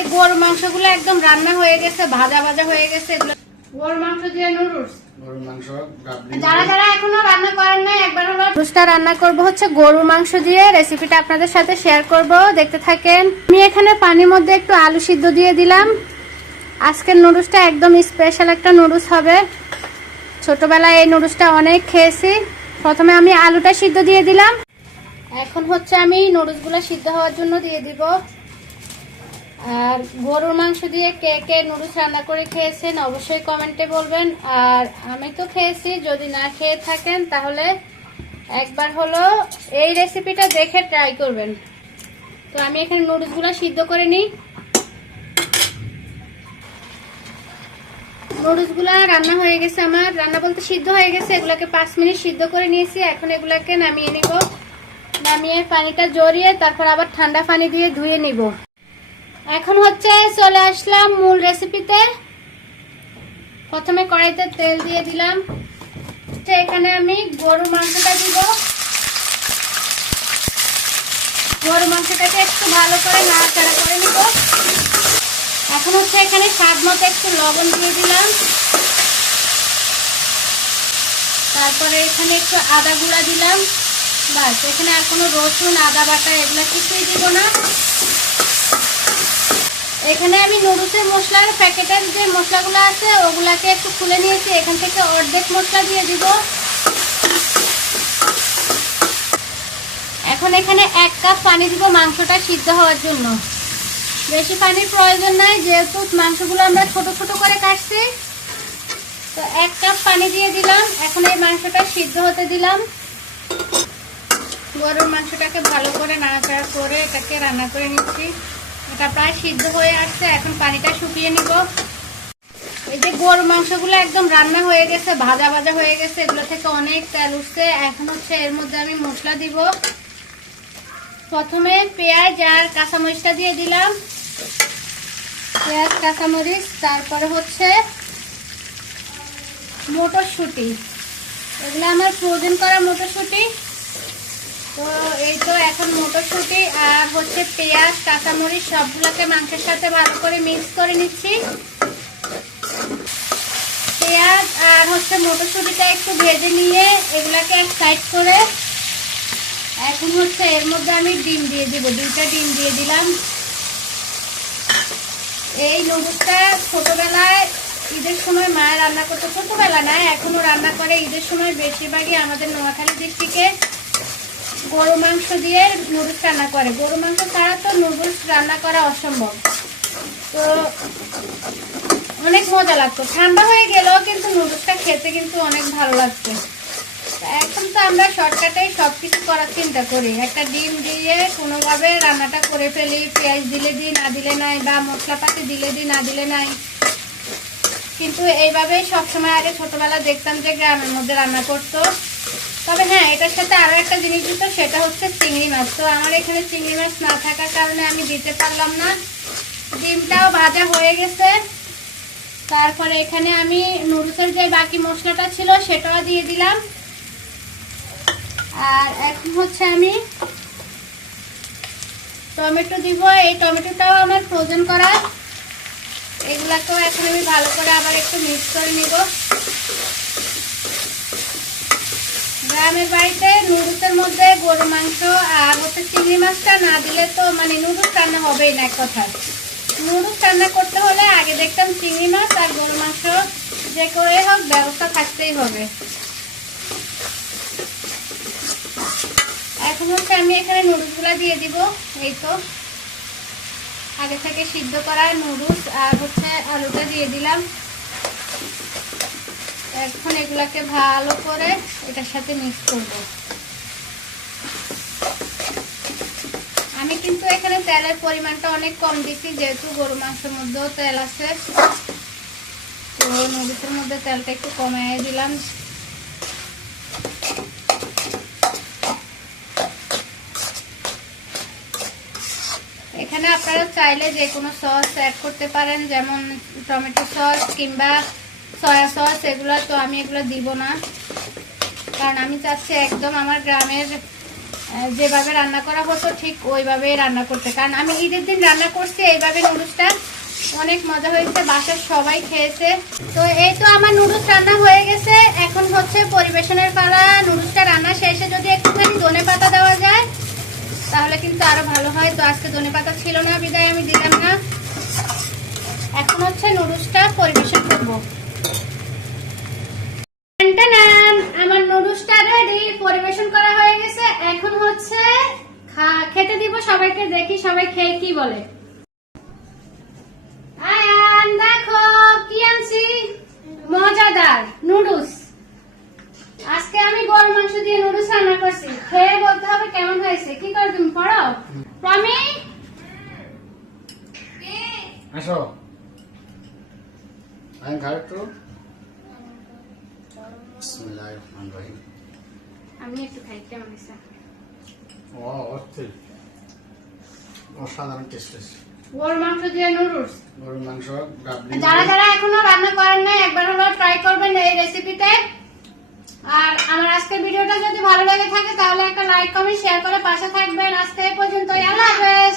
যে গরুর মাংসগুলো একদম রান্না হয়ে গেছে, ভাজা ভাজা হয়ে গেছে। এগুলো গরুর মাংস দিয়ে নুডলস। গরুর মাংস যারা যারা এখনো রান্না করেন না, একবার হলো নুডলসটা রান্না করব হচ্ছে গরুর মাংস দিয়ে। রেসিপিটা আপনাদের সাথে শেয়ার করব, দেখতে থাকেন। আমি এখানে পানির মধ্যে একটু আলু সিদ্ধ দিয়ে দিলাম। আজকের নুডলসটা একদম স্পেশাল একটা নুডলস হবে। ছোটবেলায় এই নুডলসটা অনেক খেয়েছি। প্রথমে আমি আলুটা সিদ্ধ দিয়ে দিলাম। এখন হচ্ছে আমি নুডলসগুলো সিদ্ধ হওয়ার জন্য দিয়ে দিব। আর গরুর মাংস দিয়ে কে কে নুডলস রান্না করে খেয়েছেন অবশ্যই কমেন্টে বলবেন। আর আমি তো খেয়েছি, যদি না খেয়ে থাকেন তাহলে একবার হলো এই রেসিপিটা দেখে ট্রাই করবেন। তো আমি এখানে নুডলসগুলো সিদ্ধ করে নিই। নুডলসগুলো রান্না হয়ে গেছে আমার, রান্না বলতে সিদ্ধ হয়ে গেছে। এগুলাকে 5 মিনিট সিদ্ধ করে নিয়েছি। এখন এগুলাকে নামিয়ে নিব। নামিয়ে পানিটা জড়িয়ে তারপর আবার ঠান্ডা পানি দিয়ে ধুয়ে নিব। এখন হচ্ছে চলে আসলাম মূল রেসিপিতে। প্রথমে কড়াইতে তেল দিয়ে দিলাম। এখানে আমি গরুর মাংসটা দিব। গরুর মাংসটাকে একটু ভালো করে নাড়াচাড়া করে নিব। এখন হচ্ছে এখানে স্বাদ মতো একটু লবণ দিয়ে দিলাম। তারপরে এখানে একটু আদা গুঁড়া দিলাম। বাস, এখানে আর কোনো রসুন আদা বাটা এগুলো কিছুই দিব না। এখানে আমি নুডলসের মশলার প্যাকেটের যে মশলাগুলো আছে ওগুলাকে একটু খুলে নিয়েছি। এখান থেকে অর্ধেক মশলা দিয়ে দিব। এখন এখানে 1 কাপ পানি দিব মাংসটা সিদ্ধ হওয়ার জন্য। বেশি পানির প্রয়োজন নাই, যেহেতু মাংসগুলো আমরা ছোট ছোট করে কাটছি। তো 1 কাপ পানি দিয়ে দিলাম। এখন এই মাংসটা সিদ্ধ হতে দিলাম। গরুর মাংসটাকে ভালো করে নাড়াচাড়া করে এটাকে রান্না করে নিচ্ছি। এটা প্রায় সিদ্ধ হয়ে আসছে। এখন পানিটা শুকিয়ে নিব। এই যে গরুর মাংসগুলো একদম রান্না হয়ে গেছে, ভাজা ভাজা হয়ে গেছে। এগুলো থেকে অনেক তেল উঠছে। এখন হচ্ছে এর মধ্যে আমি মশলা দিব। প্রথমে পেঁয়াজ আর কাঁচামরিচটা দিয়ে দিলাম। পেঁয়াজ কাঁচামরিচ, তারপরে হচ্ছে মটরশুঁটি। এগুলো আমার ফ্রোজেন করা মটরশুঁটি। তো এই তো এখন মটরশুঁটি আর হচ্ছে পেঁয়াজ কাঁচামরিচ সবগুলোকে মাংসের সাথে ভালো করে মিক্স করে নিচ্ছি। পেঁয়াজ আর হচ্ছে মটরশুঁটিটা একটু ভেজে নিয়ে এগুলাকে এক সাইড করে এখন হচ্ছে এর মধ্যে আমি ডিম দিয়ে দিব। 2টা ডিম দিয়ে দিলাম। এই নুডলসটা ছোটবেলায় ঈদের সময় মায়ের রান্না করতে, ছোটবেলা নয় এখনো রান্না করে। ঈদের সময় বেশিরভাগই আমাদের নোয়াখালী ডিস্ট্রিক্টে গরু মাংস দিয়ে নুডলস রান্না করে। গরু মাংস ছাড়া তো নুডলস রান্না করা অসম্ভব। তো অনেক মজা লাগতো। ঠান্ডা হয়ে গেলেও কিন্তু নুডলসটা খেতে কিন্তু অনেক ভালো লাগছে। এখন তো আমরা শর্টকাটেই সবকিছু করার চিন্তা করি। একটা ডিম দিয়ে কোনোভাবে রান্নাটা করে ফেলি। পেঁয়াজ দিলে দিই, না দিলে নাই, বা মশলাপাতি দিলে দিই, না দিলে নাই। কিন্তু এইভাবেই সবসময় আগে ছোটবেলা দেখতাম যে গ্রামের মধ্যে রান্না করতো। তবে হ্যাঁ, এটার সাথে আরো একটা জিনিস দিত, সেটা হচ্ছে চিংড়ি মাছ। তো আমার এখানে চিংড়ি মাছ না থাকার কারণে আমি দিতে পারলাম না। ডিমটাও ভাজা হয়ে গেছে। তারপরে এখানে আমি নুডলসের যে বাকি মশলাটা ছিল সেটাও দিয়ে দিলাম। আর এখন হচ্ছে আমি টমেটো দিব। এই টমেটোটাও আমার ফ্রোজেন করা। এগুলাকেও এখন আমি ভালো করে আবার একটু মিক্স করে নিব। গ্রামের বাড়িতে নুডলসের মধ্যে গরু মাংস আর হচ্ছে চিংড়ি মাছটা না দিলে তো মানে নুডলস রান্না হবেই না এক কথায়। নুডলস রান্না করতে হলে আগে দেখতাম চিংড়ি মাছ আর গরু মাংস যে করে হোক ব্যবস্থা থাকতেই হবে। এখন হচ্ছে আমি এখানে নুডলসগুলো দিয়ে দিব। এই তো আগে থেকে সিদ্ধ করা নুডলস আর হচ্ছে আলুটা দিয়ে দিলাম। এখন এগুলাকে ভালো করে এটার সাথে মিক্স করব। আমি কিন্তু এখানে তেলের পরিমাণটা অনেক কম দিচ্ছি, যেহেতু গরু মাংসের মধ্যেও তেল আছে। তো নুডলসের মধ্যে তেলটা একটু কমিয়ে দিলাম। এখানে আপনারা চাইলে যে কোনো সস অ্যাড করতে পারেন, যেমন টমেটো সস কিংবা সয়া সস। এগুলো তো আমি এগুলো দিব না, কারণ আমি চাচ্ছি একদম আমার গ্রামের যেভাবে রান্না করা হতো ঠিক ওইভাবে রান্না করতে, কারণ আমি ঈদের দিন রান্না করছি এইভাবে নুডলসটা, অনেক মজা হয়েছে, বাসার সবাই খেয়েছে। তো এই তো আমার নুডলস রান্না হয়ে গেছে, এখন হচ্ছে পরিবেশনের পালা। নুডলসটা রান্না শেষে যদি একটুখানি ধনেপাতা দেওয়া যায় তাহলে কিন্তু আরো ভালো হয়। তো আজকে ধনেপাতা ছিল না বিদায় আমি দিলাম না। এখন হচ্ছে নুডলসটা পরিবেশন করবো। আমার নুডলসটা রেডি, পরিবেশন করা হয়ে গেছে। এখন হচ্ছে খেতে দিব সবাইকে, দেখি সবাই খেয়ে কি বলে। আয়ান দেখো কি আনছি, মজাদার নুডলস। আজকে আমি গরুর মাংস দিয়ে নুডলস রান্না করছি, খেয়ে বলতে হবে কেমন হয়েছে। কি করে তুমি পড়াও প্রমি, আসো আমি খাই একটু। আমি একটু খাই, কেমন হয়েছে? অসাধারণ টেস্ট হয়েছে গরুর মাংস দিয়ে নুডলস। গরুর মাংস যারা যারা এখনো রান্না করেন না একবার হলো ট্রাই করবেন এই রেসিপিতে। আর আমার আজকের ভিডিওটা যদি ভালো লেগে থাকে তাহলে একটা লাইক কমেন্ট শেয়ার করে পাশে থাকবেন। আজকে এই পর্যন্তই, আল্লাহ হাফেজ।